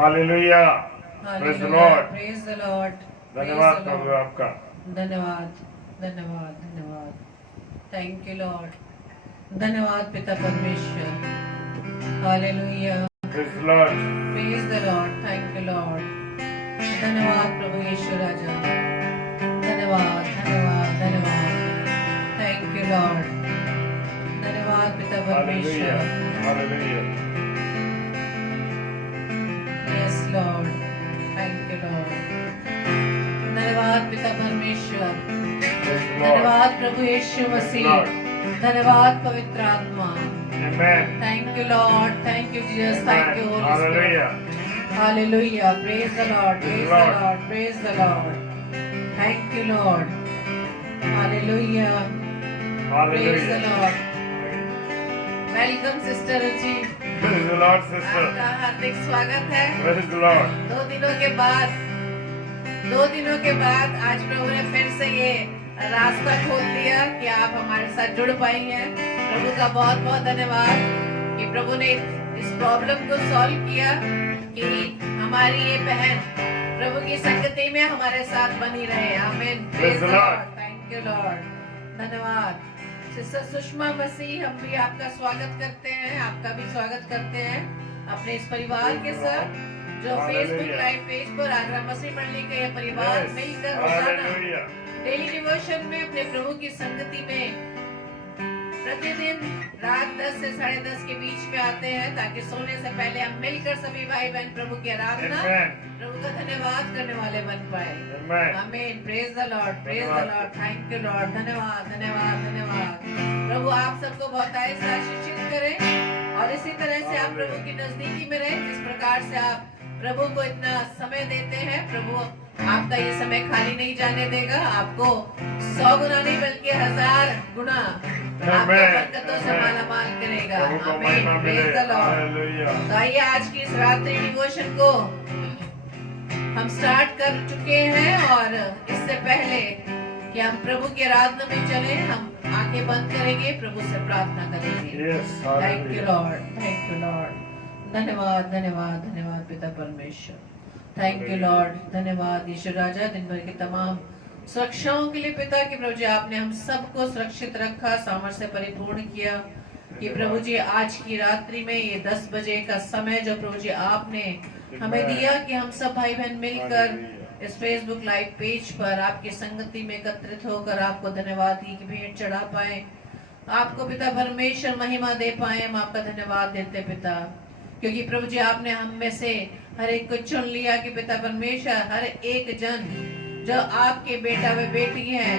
Hallelujah, praise the Lord, praise the Lord. धन्यवाद प्रभु आपका। धन्यवाद धन्यवाद धन्यवाद। Thank you Lord. धन्यवाद पिता परमेश्वर। Hallelujah, praise the Lord, praise the Lord. Thank you Lord. धन्यवाद प्रभु यीशु राजा। धन्यवाद धन्यवाद धन्यवाद। Thank you Lord. धन्यवाद पिता हालेलुया, परमेश्वर। Hallelujah, yes Lord, thank you Lord. धन्यवाद पिता परमेश्वर। प्रेज द लॉर्ड, धन्यवाद प्रभु यीशु मसीह। धन्यवाद पवित्र आत्मा। Amen, thank you Lord, thank you Jesus, thank you holy hallelujah, spirit. Hallelujah, praise the Lord, praise the Lord, praise the Lord. Thank you Lord. Hallelujah, praise the hallelujah, Lord. Welcome sister Ruchi, praise the Lord sister, आपका हार्दिक स्वागत है। Praise the Lord, दो दिनों के बाद आज प्रभु ने फिर से ये रास्ता खोल दिया कि आप हमारे साथ जुड़ पाई हैं। प्रभु का बहुत बहुत धन्यवाद कि प्रभु ने इस प्रॉब्लम को सॉल्व किया कि हमारी ये बहन प्रभु की संगति में हमारे साथ बनी रहे। आमीन, praise the Lord, thank you Lord. धन्यवाद सिस्टर सुषमा मसीह, हम भी आपका स्वागत करते हैं, आपका भी स्वागत करते हैं अपने इस परिवार के साथ जो फेसबुक लाइव पेज पर आगरा मसीह मंडली के ये परिवार मिलकर रोजाना हालेलुया, डेली डिवोशन में अपने प्रभु की संगति में प्रतिदिन रात 10 से 10:30 के बीच में आते हैं ताकि सोने से पहले हम मिलकर सभी भाई बहन प्रभु की आराधना, आमेन, प्रभु का धन्यवाद करने वाले बन पाए। आमेन, आमीन, praise the Lord, praise the Lord. Thank you Lord. धन्यवाद धन्यवाद धन्यवाद। प्रभु आप सबको बहुतायत से आशीषित करें और इसी तरह से आप प्रभु की नजदीकी में रहें। जिस प्रकार से आप प्रभु को इतना समय देते हैं, प्रभु आपका ये समय खाली नहीं जाने देगा। आपको 100 गुना नहीं बल्कि 1000 गुना आपको बरकतों से मालामाल करेगा। आमीन, प्रेज द लॉर्ड। हालेलुया, तो आइए आज की इस रात्रि डिवोशन को हम स्टार्ट कर चुके हैं और इससे पहले कि हम प्रभु की आराधना में चले, हम आंखें बंद करेंगे, प्रभु से प्रार्थना करेंगे। Yes, thank you hallelujah, Lord, thank you Lord. धन्यवाद धन्यवाद धन्यवाद पिता परमेश्वर। Thank you Lord. धन्यवाद ईश्वर राजा दिन भर की तमाम सुरक्षाओं के लिए पिता कि प्रभु जी आपने हम सबको सुरक्षित रखा, सामर्थ्य से परिपूर्ण किया कि प्रभु जी आज की रात्रि में ये 10 बजे का समय जो प्रभु जी आपने हमें दिया कि हम सब भाई बहन मिलकर इस फेसबुक लाइव पेज पर आपकी संगति में एकत्रित होकर आपको धन्यवाद की भेंट चढ़ा पाए, आपको पिता परमेश्वर महिमा दे पाए। हम आपका धन्यवाद देते पिता क्योंकि प्रभु जी आपने हम में से हर एक को चुन लिया कि पिता परमेश्वर हर एक जन जो आपके बेटा व बेटी हैं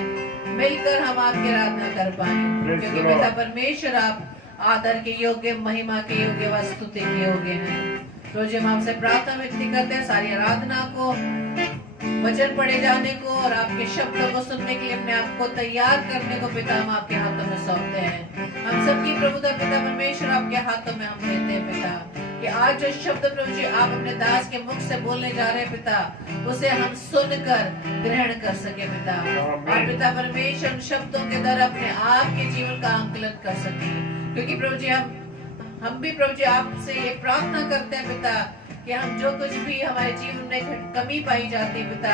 मिलकर हम आपकी आराधना कर पाए क्योंकि पिता परमेश्वर आप आदर के योग्य, महिमा के योग्य व स्तुति के योग्य हैं। प्रभु जी हम आपसे प्रार्थना विनती करते हैं सारी आराधना को, वचन पढ़े जाने को और आपके शब्दों को सुनने के लिए अपने आप को तैयार करने को पिता हम आपके हाथों में सौंपते हैं। हम सबकी प्रभुता पिता परमेश्वर आपके हाथों में हम देते हैं पिता कि आज जो शब्द प्रभु जी आप अपने दास के मुख से बोलने जा रहे हैं पिता, उसे हम सुनकर ग्रहण कर सके पिता और पिता परमेश्वर शब्दों के द्वारा अपने आप के जीवन का आंकलन कर सके क्योंकि प्रभु जी हम भी प्रभु जी आपसे ये प्रार्थना करते हैं पिता कि हम जो कुछ भी हमारे जीवन में कमी पाई जाती है पिता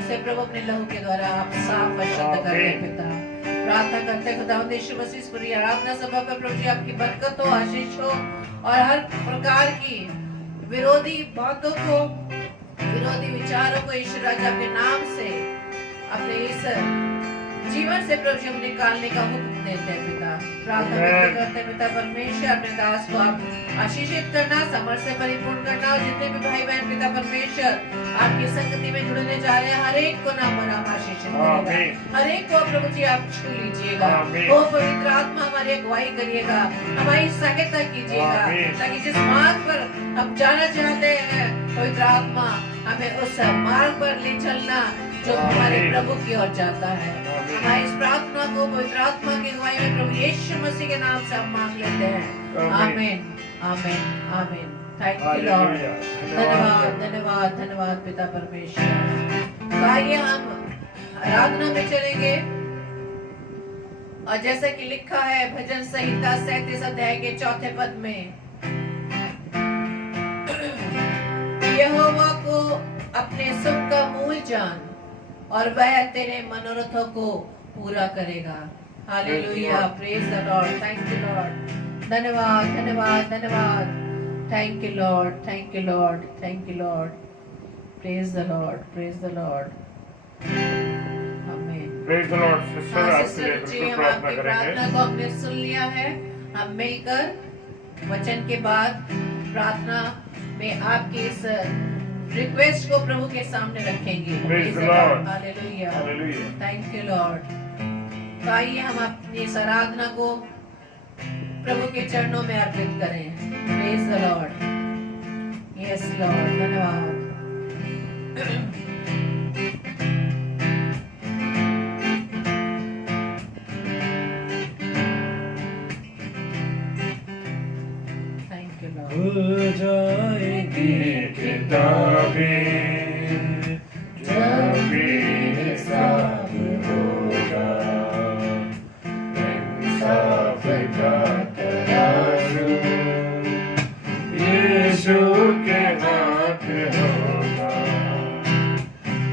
उसे प्रभु अपने लहू के द्वारा आप साफ व शुद्ध कर दे पिता। प्रार्थना करते हैं खुदावंद यीशु मसीह इस पूरी आराधना सभा पर प्रभु जी आपकी बरकत हो, आशीष हो और हर प्रकार की विरोधी बातों को, विरोधी विचारों को ईश्वर राजा अपने नाम से अपने इस जीवन से प्रभु जी हम निकालने का हुक्म देते हैं पिता। प्रार्थना करते हैं पिता परमेश्वर अपने दास को आप आशीषित करना, समर्थ से परिपूर्ण करना और जितने भी भाई बहन पिता परमेश्वर आपकी संगति में जुड़ने जा रहे हैं हर एक को नाम और नाम आशीषित करेगा, हर एक को प्रभु जी आप छू लीजिएगा। ओ पवित्र आत्मा हमारी अगुवाई करिएगा, हमारी सहायता कीजिएगा ताकि जिस मार्ग पर हम जाना चाहते हैं पवित्र आत्मा हमें उस मार्ग पर ले चलना जो हमारे प्रभु की ओर जाता है। हमारी इस प्रार्थना को पवित्र आत्मा की अगुवाई में प्रभु यीशु मसीह के नाम से हम मांग लेते हैं। आमीन आमीन आमीन। Thank you Lord. धन्यवाद धन्यवाद धन्यवाद पिता परमेश्वर। तो आइए हम आराधना में चलेंगे और जैसा कि लिखा है भजन संहिता 37 अध्याय के 4 पद में, यह यहोवा को अपने सुख का मूल जान और वह तेरे मनोरथों को पूरा करेगा। Hallelujah, praise the Lord, thank you Lord. धन्यवाद धन्यवाद धन्यवाद, thank you Lord, thank you Lord, thank you Lord, praise the Lord, praise the Lord, आमीन। प्रेज द लॉर्ड सिस्टर, आपके लिए सिस्टर जी, बिल्कुल हम प्रार्थना आपकी करेंगे। प्रार्थना को हमने सुन लिया है। हम मिलकर वचन के बाद प्रार्थना में आपकी इस रिक्वेस्ट को प्रभु के सामने रखेंगे। Praise the Lord. Hallelujah, hallelujah. Thank you Lord. तो आइए हम अपनी इस आराधना को प्रभु के चरणों में अर्पित करें। Praise the Lord, yes Lord, धन्यवाद। Thank you Lord. खुल जाएगी किताबें जब भी हिसाब होगा, इंसाफ का तराजू यीशु के हाथ होगा।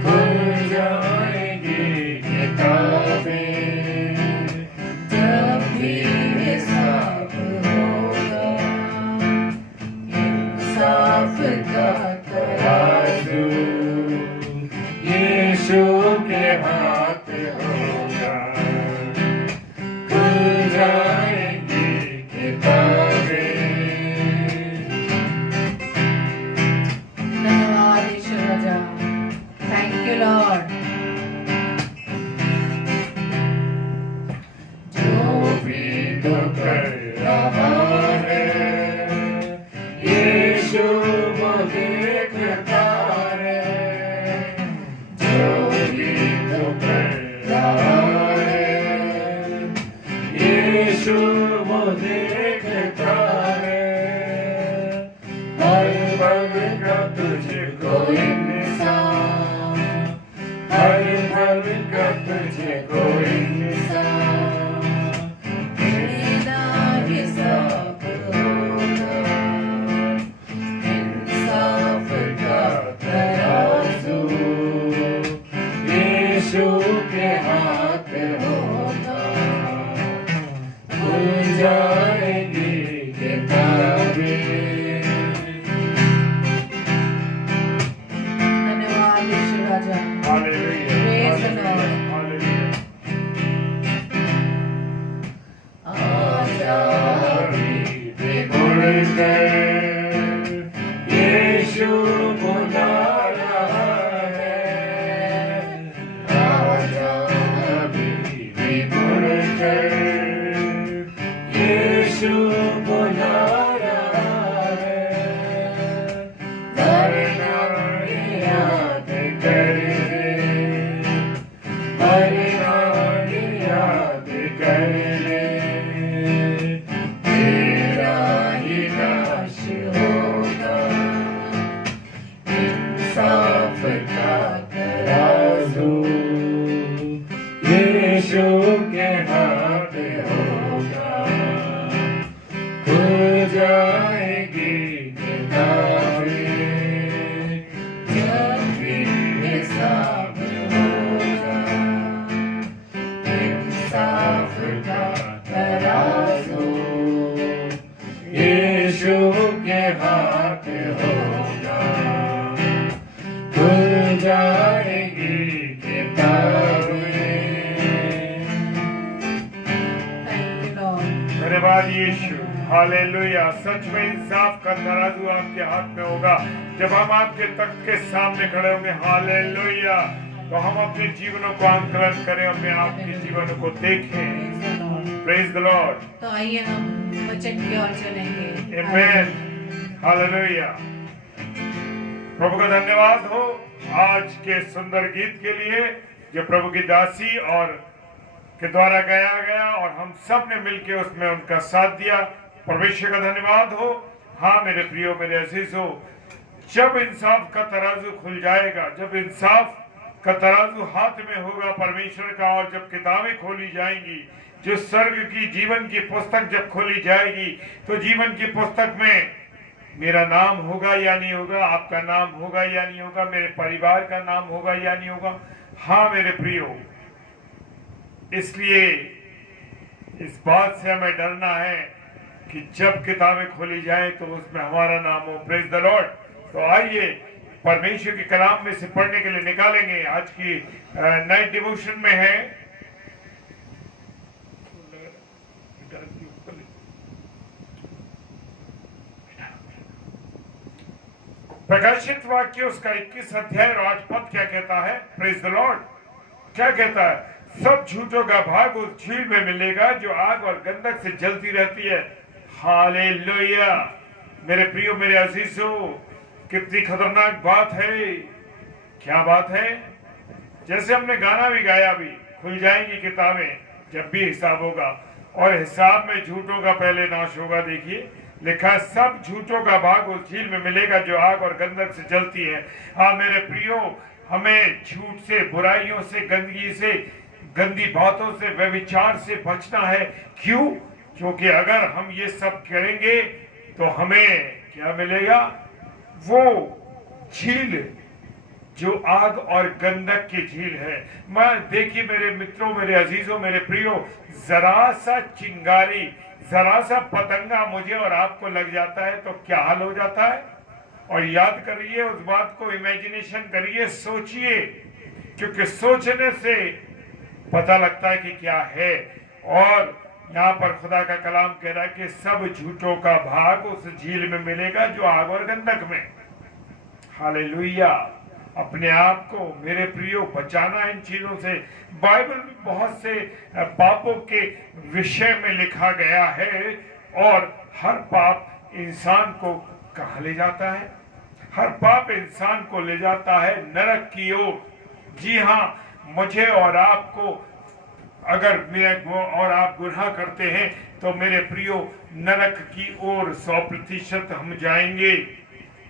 खुल जाएगी किताबें जब भी हिसाब होगा, इंसाफ का तराजू यीशु के हाथ होगा। खुल जाएगी किताबें। धन्यवाद ईश्वर राजा, थैंक यू लॉर्ड। जो भी तो कर रहा है, यीशु वो देखता है। जो भी तो कर रहा है, यीशु वो देखता है। हर पल का तुझको इंसान, हर पल का तुझको इंसान, तेरा हिसाब होगा, इंसाफ का तराजू यीशु के हाथ होगा। खुल जाएगी किताबें। धन्यवाद ईश्वर राजा। Hallelujah, Praise the Lord. Hallelujah. आजा यीशु बुला रहा है। आजा अभी मुड़कर यीशु बुला रहा है। मरना याद कर ले, मरना याद कर ले। तेरा ही नाश होगा, इंसाफ का तराजू यीशु के हाथ होगा। खुल जाएगी किताबें जब भी हिसाब होगा, इंसाफ का तराजू यीशु के हाथ होगा। खुल जाएगी किताबें। Thank you Lord. धन्यवाद यीशु, हालेलुया। सच में इंसाफ का तराजू आपके हाथ में होगा जब हम आपके तख्त के सामने खड़े होंगे। हालेलुया। तो हम अपने जीवनों को आंकलन करें, अपने आपके जीवनों को देखें। Praise the Lord। Praise the Lord, तो आइए हम वचन की ओर चलेंगे। आमेन, हालेलुया। प्रभु का धन्यवाद हो आज के सुंदर गीत के लिए जो प्रभु की दासी और के द्वारा गाया गया और हम सब ने मिलकर उसमें उनका साथ दिया। परमेश्वर का धन्यवाद हो। हाँ मेरे प्रियो, मेरे अजीजों, जब इंसाफ का तराजू खुल जाएगा, जब इंसाफ का तराजू हाथ में होगा परमेश्वर का, और जब किताबें खोली जाएंगी, जो स्वर्ग की जीवन की पुस्तक जब खोली जाएगी, तो जीवन की पुस्तक में मेरा नाम होगा या नहीं होगा, आपका नाम होगा या नहीं होगा, मेरे परिवार का नाम होगा या नहीं होगा। हाँ मेरे प्रियो, इसलिए इस बात से हमें डरना है कि जब किताबें खोली जाएं तो उसमें हमारा नाम हो। Praise the Lord. तो आइए परमेश्वर के कलाम में से पढ़ने के लिए निकालेंगे। आज की नाइट डिवोशन में है प्रकाशित वाक्य उसका 21 अध्याय और 8 पद क्या कहता है। Praise the Lord. क्या कहता है? सब झूठों का भाग उस झील में मिलेगा जो आग और गंधक से जलती रहती है। हालेलुया। मेरे प्रियो, मेरे अजीजों, कितनी खतरनाक बात है। क्या बात है? जैसे हमने गाना भी गाया, भी खुल जाएंगी किताबें जब भी हिसाब होगा, और हिसाब में झूठों का पहले नाश होगा। देखिए लिखा, सब झूठों का भाग उस झील में मिलेगा जो आग और गंधक से जलती है। हाँ मेरे प्रियो, हमें झूठ से, बुराइयों से, गंदगी से, गंदी बातों से, व्यभिचार से बचना है। क्यों? क्योंकि अगर हम ये सब करेंगे तो हमें क्या मिलेगा? वो झील जो आग और गंधक की झील है। मैं देखिए मेरे मित्रों, मेरे अजीजों, मेरे प्रियो, जरा सा चिंगारी, जरा सा पतंगा मुझे और आपको लग जाता है तो क्या हाल हो जाता है। और याद करिए उस बात को, इमेजिनेशन करिए, सोचिए, क्योंकि सोचने से पता लगता है कि क्या है। और यहाँ पर खुदा का कलाम कह रहा है कि सब झूठों का भाग उस झील में मिलेगा जो आग और गंधक में। हालेलुया। अपने आप को मेरे प्रियो बचाना इन चीजों से। बाइबल में बहुत से पापों के विषय में लिखा गया है, और हर पाप इंसान को कहाँ ले जाता है? हर पाप इंसान को ले जाता है नरक की ओर। जी हाँ, मुझे और आपको, अगर मैं और आप गुनाह करते हैं तो मेरे प्रियो नरक की ओर 100% हम जाएंगे।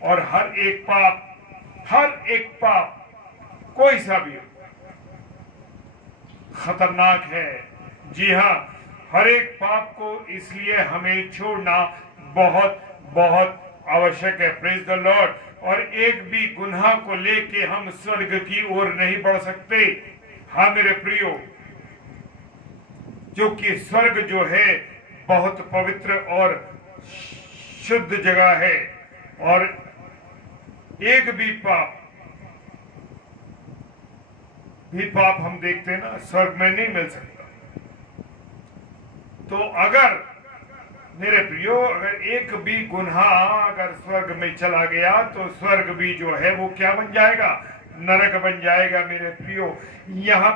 और हर एक पाप कोई सा भी खतरनाक है। जी हाँ, हर एक पाप को इसलिए हमें छोड़ना बहुत बहुत आवश्यक है। Praise the Lord. और एक भी गुनाह को लेके हम स्वर्ग की ओर नहीं बढ़ सकते। हाँ मेरे प्रियो, क्योंकि स्वर्ग जो है बहुत पवित्र और शुद्ध जगह है, और एक भी पाप हम देखते हैं ना, स्वर्ग में नहीं मिल सकता। तो अगर मेरे प्रियो, अगर एक भी गुनाह अगर स्वर्ग में चला गया तो स्वर्ग भी जो है वो क्या बन जाएगा? नरक बन जाएगा। मेरे प्रियो, यहाँ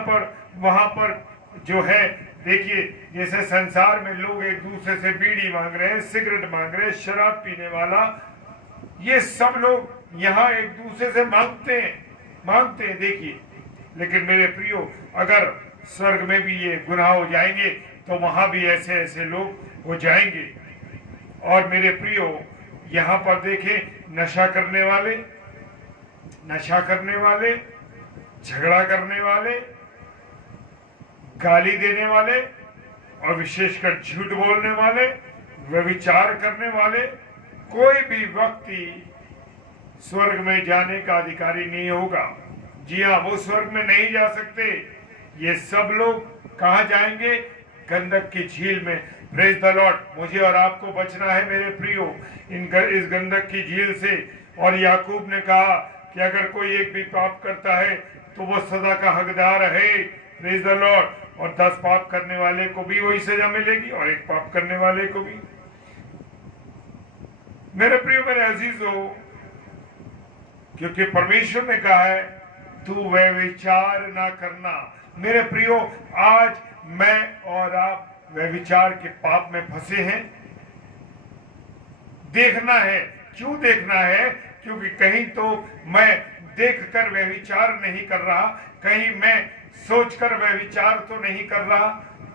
पर वहां पर जो है, देखिए जैसे संसार में लोग एक दूसरे से बीड़ी मांग रहे हैं, सिगरेट मांग रहे हैं, शराब पीने वाला, ये सब लोग यहाँ एक दूसरे से मांगते हैं। देखिए, लेकिन मेरे प्रियो, अगर स्वर्ग में भी ये गुनाह हो जाएंगे तो वहां भी ऐसे ऐसे लोग हो जाएंगे। और मेरे प्रियो, यहाँ पर देखें, नशा करने वाले, झगड़ा करने वाले, गाली देने वाले, और विशेषकर झूठ बोलने वाले, व्यभिचार करने वाले, कोई भी व्यक्ति स्वर्ग में जाने का अधिकारी नहीं होगा। जी हाँ, वो स्वर्ग में नहीं जा सकते। ये सब लोग कहाँ जाएंगे? गंधक की झील में। Praise the Lord. मुझे और आपको बचना है मेरे प्रियो इस गंधक की झील से। और याकूब ने कहा कि अगर कोई एक भी पाप करता है तो वो सजा का हकदार है। Praise the Lord. और 10 पाप करने वाले को भी वही सजा मिलेगी, और एक पाप करने वाले को भी। मेरे प्रियो, मेरे अजीजों, क्योंकि परमेश्वर ने कहा है तू व्यभिचार ना करना। मेरे प्रियो, आज मैं और आप व्यभिचार के पाप में फंसे हैं। देखना है। क्यों देखना है? क्योंकि कहीं तो मैं देखकर व्यभिचार नहीं कर रहा, कहीं मैं सोचकर व्यभिचार तो नहीं कर रहा,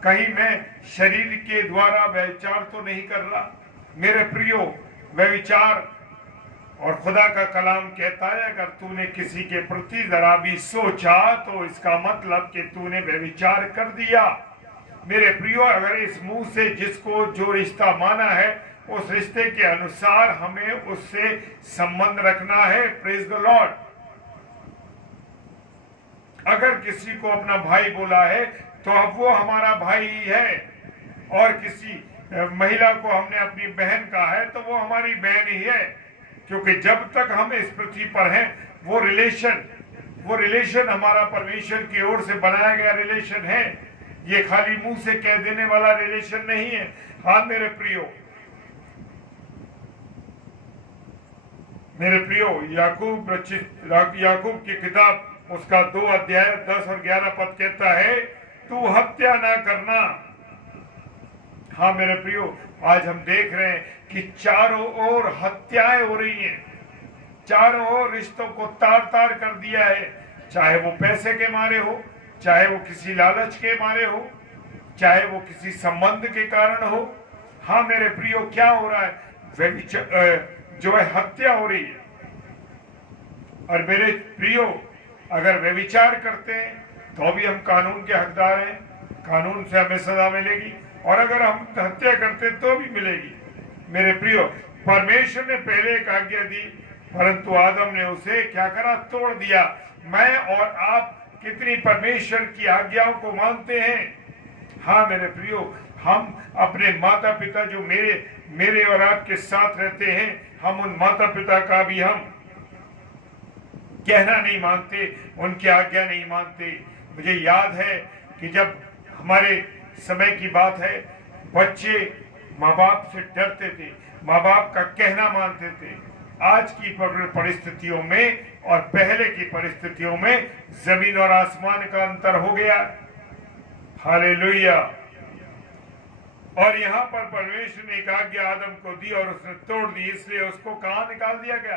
कहीं मैं शरीर के द्वारा व्यभिचार तो नहीं कर रहा। मेरे प्रियो, व्यभिचार, और खुदा का कलाम कहता है अगर तूने किसी के प्रति जरा भी सोचा तो इसका मतलब कि तूने व्यभिचार कर दिया। मेरे प्रियो, अगर इस मुंह से जिसको जो रिश्ता माना है उस रिश्ते के अनुसार हमें उससे संबंध रखना है। Praise the Lord. अगर किसी को अपना भाई बोला है तो अब वो हमारा भाई ही है, और किसी महिला को हमने अपनी बहन कहा है तो वो हमारी बहन ही है, क्योंकि जब तक हम इस पृथ्वी पर हैं वो रिलेशन हमारा परमेश्वर की ओर से बनाया गया रिलेशन है। ये खाली मुंह से कह देने वाला रिलेशन नहीं है। हाँ मेरे प्रियो, याकूब की किताब उसका 2 अध्याय 10 और 11 पद कहता है, तू हत्या ना करना। हाँ मेरे प्रियो, आज हम देख रहे हैं कि चारों ओर हत्याएं हो रही हैं, चारों ओर रिश्तों को तार तार कर दिया है, चाहे वो पैसे के मारे हो, चाहे वो किसी लालच के मारे हो, चाहे वो किसी संबंध के कारण हो। हाँ मेरे प्रियो, क्या हो रहा है? जो है हत्या हो रही है। और मेरे प्रियो, अगर व्यभिचार करते हैं तो भी हम कानून के हकदार हैं, कानून से हमें सजा मिलेगी, और अगर हम हत्या करते तो भी मिलेगी। मेरे प्रियो, परमेश्वर ने पहले एक आज्ञा दी, परंतु आदम ने उसे क्या करा? तोड़ दिया। मैं और आप कितनी परमेश्वर की आज्ञाओं को मानते हैं? हाँ मेरे प्रियो, हम अपने माता पिता जो मेरे और आपके साथ रहते हैं, हम उन माता पिता का भी हम कहना नहीं मानते, उनकी आज्ञा नहीं मानते। मुझे याद है कि जब हमारे समय की बात है, बच्चे माँ बाप से डरते थे, माँ बाप का कहना मानते थे। आज की परिस्थितियों में और पहले की परिस्थितियों में जमीन और आसमान का अंतर हो गया। हालेलुया। और यहाँ पर परमेश्वर ने एक आज्ञा आदम को दी और उसने तोड़ दी, इसलिए उसको कहाँ निकाल दिया गया?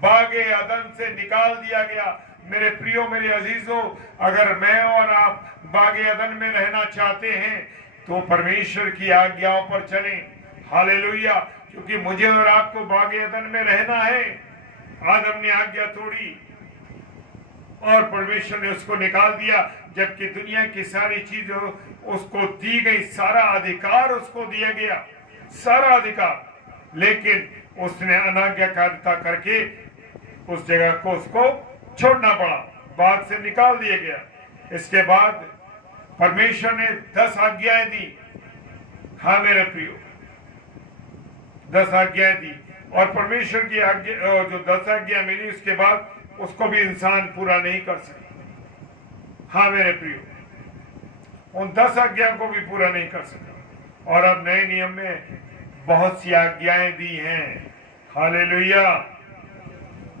बागे अदन से निकाल दिया गया। मेरे प्रियो, मेरे अजीजों, अगर मैं और आप बागे अदन में रहना चाहते हैं तो परमेश्वर की आज्ञाओं पर चलें। हालेलुया। क्योंकि मुझे और आपको बागे अदन में रहना है। आदम ने आज्ञा तोड़ी और परमेश्वर ने उसको निकाल दिया, जबकि दुनिया की सारी चीजों उसको दी गई, सारा अधिकार उसको दिया गया, सारा अधिकार। लेकिन उसने अनाज्ञाकारिता करके उस जगह को उसको छोड़ना पड़ा, बाग से निकाल दिया गया। इसके बाद परमेश्वर ने 10 आज्ञाएं दी। हाँ मेरे प्रियो, 10 आज्ञाएं दी, और परमेश्वर की आज्ञा जो 10 आज्ञा मिली, उसके बाद उसको भी इंसान पूरा नहीं कर सका। हाँ मेरे प्रियो, उन 10 आज्ञा को भी पूरा नहीं कर सका। और अब नए नियम में बहुत सी आज्ञाएं दी हैं। हालेलुया।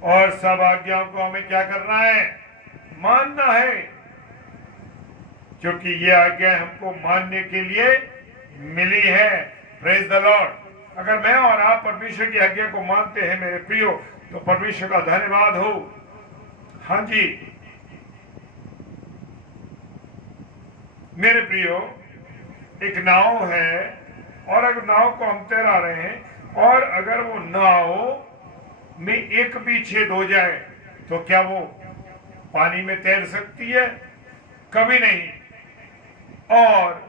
और सब आज्ञाओं को हमें क्या करना है? मानना है, क्योंकि ये आज्ञा हमको मानने के लिए मिली है। Praise the Lord. अगर मैं और आप परमेश्वर की आज्ञा को मानते हैं मेरे प्रियो, तो परमेश्वर का धन्यवाद हो। हाँ जी मेरे प्रियो, एक नाव है, और अगर नाव को हम तैरा रहे हैं, और अगर वो नाव में एक भी छेद हो जाए तो क्या वो पानी में तैर सकती है? कभी नहीं। और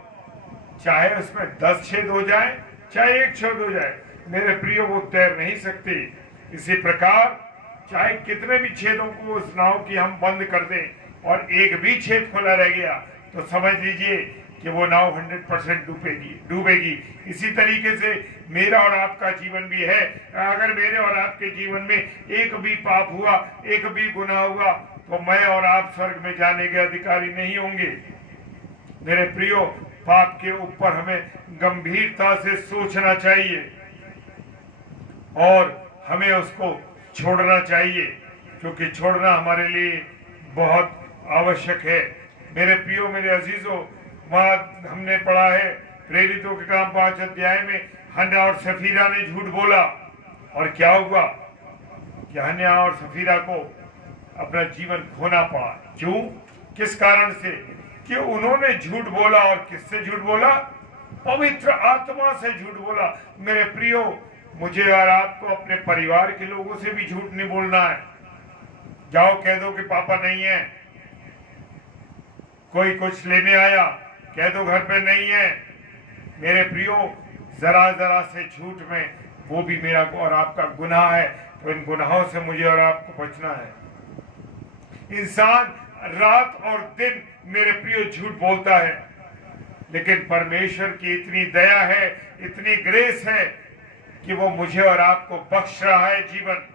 चाहे उसमें 10 छेद हो जाए, चाहे 1 छेद हो जाए, मेरे प्रियो, वो तैर नहीं सकती। इसी प्रकार चाहे कितने भी छेदों को उस नाव की हम बंद कर दें और एक भी छेद खुला रह गया, तो समझ लीजिए कि वो नाव 100% डूबेगी। इसी तरीके से मेरा और आपका जीवन भी है। अगर मेरे और आपके जीवन में एक भी पाप हुआ, एक भी गुनाह हुआ, तो मैं और आप स्वर्ग में जाने के अधिकारी नहीं होंगे। मेरे प्रियो, पाप के ऊपर हमें गंभीरता से सोचना चाहिए और हमें उसको छोड़ना चाहिए, क्योंकि छोड़ना हमारे लिए बहुत आवश्यक है। मेरे प्रियो, मेरे अजीजों, वहां हमने पढ़ा है प्रेरितों के काम 5 अध्याय में, हन्ना और सफीरा ने झूठ बोला, और क्या हुआ कि हन्ना और सफीरा को अपना जीवन खोना पड़ा। क्यों? किस कारण से? कि उन्होंने झूठ बोला। और किससे झूठ बोला? पवित्र आत्मा से झूठ बोला। मेरे प्रियो, मुझे और आपको अपने परिवार के लोगों से भी झूठ नहीं बोलना है। जाओ कह दो कि पापा नहीं है। कोई कुछ लेने आया, कह दो घर पे नहीं है। मेरे प्रियो, जरा जरा से झूठ में, वो भी मेरा और आपका गुनाह है। तो इन गुनाहों से मुझे और आपको बचना है। इंसान रात और दिन मेरे प्रिय झूठ बोलता है, लेकिन परमेश्वर की इतनी दया है, इतनी ग्रेस है कि वो मुझे और आपको बख्श रहा है जीवन।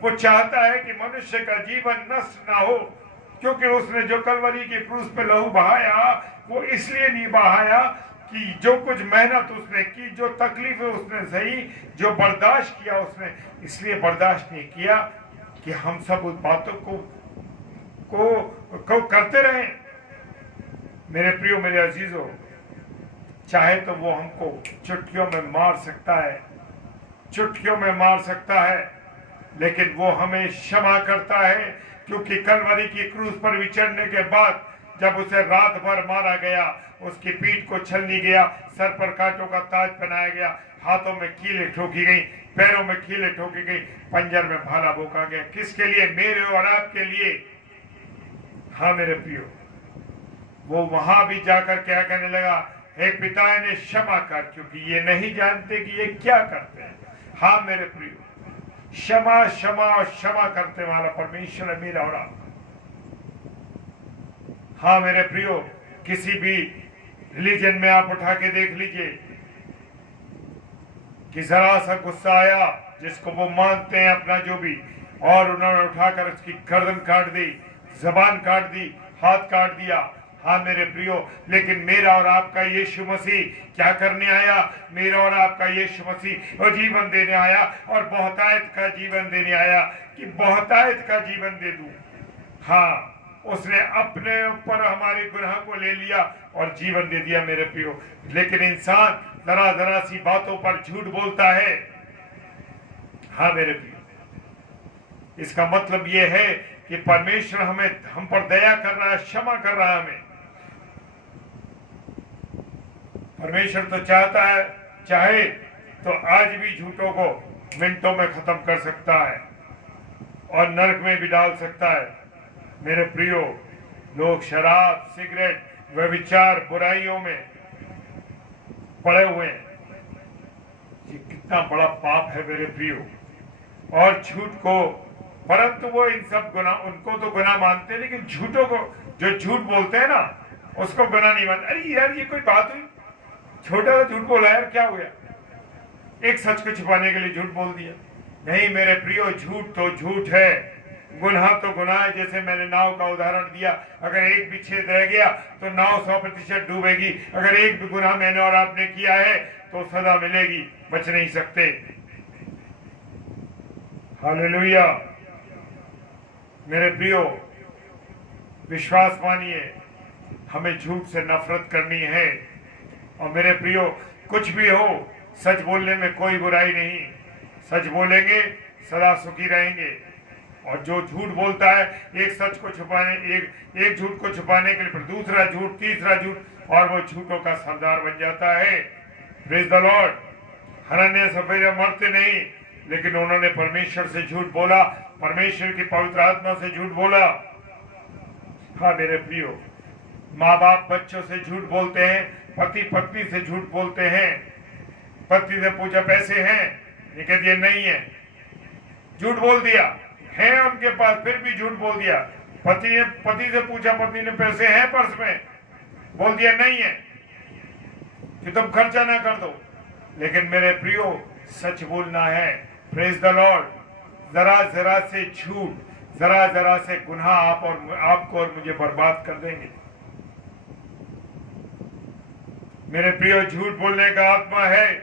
वो चाहता है कि मनुष्य का जीवन नष्ट ना हो, क्योंकि उसने जो कलवरी की क्रूस पे लहू बहाया, वो इसलिए नहीं बहाया कि जो कुछ मेहनत उसने की, जो तकलीफें उसने सही, जो बर्दाश्त किया उसने, इसलिए बर्दाश्त नहीं किया कि हम सब उस बातों को करते रहें। मेरे प्रियो, मेरे अजीजों, चाहे तो वो हमको चुटकियों में मार सकता है, चुटकियों में मार सकता है, लेकिन वो हमें क्षमा करता है, क्योंकि कलवरी की क्रूस पर विचरने के बाद जब उसे रात भर मारा गया, उसकी पीठ को छलनी गया, सर पर कांटों का ताज पहनाया गया, हाथों में कीलें ठोकी गई, पैरों में कीलें ठोकी गई, पंजर में भाला भोंका गया। किसके लिए? मेरे और आपके लिए। हाँ मेरे प्रियो, वो वहां भी जाकर क्या कहने लगा, हे पिता इन्हें क्षमा कर, क्योंकि ये नहीं जानते कि ये क्या करते हैं। हाँ मेरे प्रियो, क्षमा क्षमा और क्षमा करते वाला परमेश्वर है मेरा और आपका। हाँ मेरे प्रियो, किसी भी रिलीजन में आप उठा के देख लीजिए कि जरा सा गुस्सा आया, जिसको वो मानते हैं अपना जो भी, और उन्होंने उठाकर उसकी गर्दन काट दी, जबान काट दी, हाथ काट दिया। हाँ मेरे प्रियो, लेकिन मेरा और आपका यीशु मसीह क्या करने आया? मेरा और आपका यीशु मसीह वो जीवन देने आया, और बहुतायत का जीवन देने आया, कि बहुतायत का जीवन दे दूं। हाँ, उसने अपने ऊपर हमारे गुनाह को ले लिया और जीवन दे दिया मेरे प्रियो। लेकिन इंसान जरा जरा सी बातों पर झूठ बोलता है। हाँ मेरे प्रियो, इसका मतलब यह है कि परमेश्वर हम पर दया कर रहा है, क्षमा कर रहा है हमें। परमेश्वर तो चाहता है, चाहे तो आज भी झूठों को मिनटों में खत्म कर सकता है और नरक में भी डाल सकता है। मेरे प्रियो, लोग शराब, सिगरेट, व्यभिचार, बुराइयों में पड़े हुए हैं। ये कितना बड़ा पाप है मेरे प्रियो। और झूठ को, परंतु वो इन सब गुनाह, उनको तो गुनाह मानते हैं, लेकिन झूठों को, जो झूठ बोलते हैं ना, उसको गुनाह नहीं मानते। अरे यार, ये कोई बात हुई? छोटा सा झूठ बोला यार, क्या हो गया? एक सच को छुपाने के लिए झूठ बोल दिया। नहीं मेरे प्रियो, झूठ तो झूठ है, गुनाह तो गुनाह है। जैसे मैंने नाव का उदाहरण दिया, अगर एक भी छेद रह गया तो नाव 100% डूबेगी। अगर एक भी गुनाह मैंने और आपने किया है तो सजा मिलेगी, बच नहीं सकते। हालेलुया। मेरे प्रियो, विश्वास मानिए, हमें झूठ से नफरत करनी है। और मेरे प्रियो, कुछ भी हो, सच बोलने में कोई बुराई नहीं। सच बोलेंगे, सदा सुखी रहेंगे। और जो झूठ बोलता है, एक सच को छुपाने, एक झूठ को छुपाने के लिए फिर दूसरा झूठ, तीसरा झूठ, और वो झूठों का सरदार बन जाता है। Praise the Lord. हनन्याह सफेरा मरते नहीं, लेकिन उन्होंने परमेश्वर से झूठ बोला, परमेश्वर की पवित्र आत्मा से झूठ बोला। हाँ मेरे प्रियो, माँ बाप बच्चों से झूठ बोलते हैं, पति पत्नी से झूठ बोलते हैं। पत्नी से पूछा पैसे हैं, ये कह दिया नहीं है, झूठ बोल दिया। है उनके पास, फिर भी झूठ बोल दिया। पति से पूछा, पत्नी ने पैसे हैं पर्स में, बोल दिया नहीं है, कि तुम खर्चा ना कर दो। लेकिन मेरे प्रियो, सच बोलना है। Praise the Lord. जरा जरा से झूठ, जरा जरा से गुनाह आपको और मुझे बर्बाद कर देंगे। मेरे प्रियो, झूठ बोलने का आत्मा है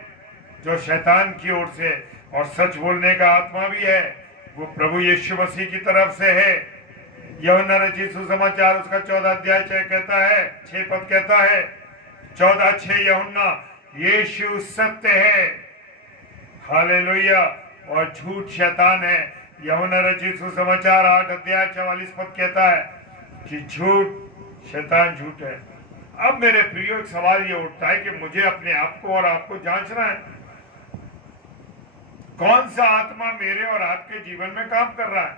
जो शैतान की ओर से, और सच बोलने का आत्मा भी है, वो प्रभु यीशु मसीह की तरफ से है। यूहन्ना रचित सुसमाचार उसका 14 अध्याय 6 कहता है, 6 पद कहता है, 14:6 यूहन्ना, यीशु सत्य है, हालेलुया, और झूठ शैतान है। यूहन्ना रचित सुसमाचार 8 अध्याय 44 पद कहता है कि झूठ शैतान झूठ है। अब मेरे प्रियो, एक सवाल ये उठता है कि मुझे अपने आप को और आपको जांचना है, कौन सा आत्मा मेरे और आपके जीवन में काम कर रहा है।